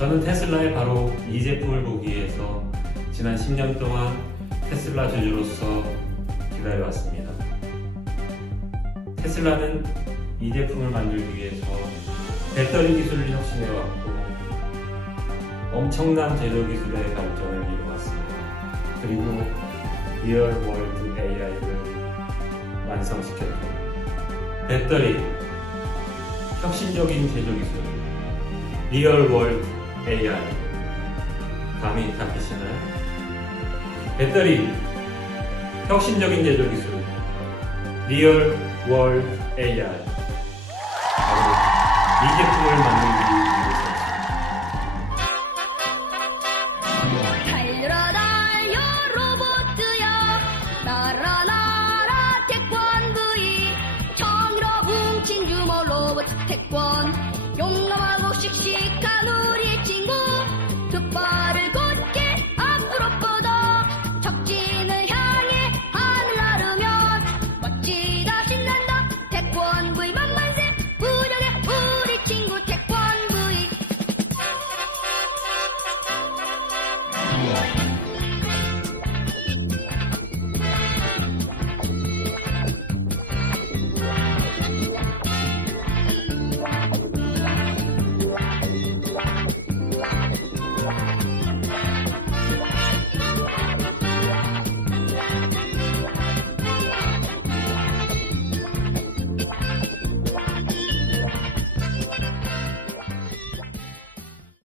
저는 테슬라의 바로 이 제품을 보기 위해서 지난 10년 동안 테슬라 주주로서 기다려왔습니다. 테슬라는 이 제품을 만들기 위해서 배터리 기술을 혁신해왔고 엄청난 제조 기술의 발전을 이루었습니다. 그리고 리얼 월드 AI를 완성시켰죠. 배터리 혁신적인 제조 기술 리얼 월드 AI 감이 잡히시나요? 배터리 혁신적인 제조 기술 리얼 월드 AI 바로 이 제품을 만들기 위해서 용감하고 씩씩한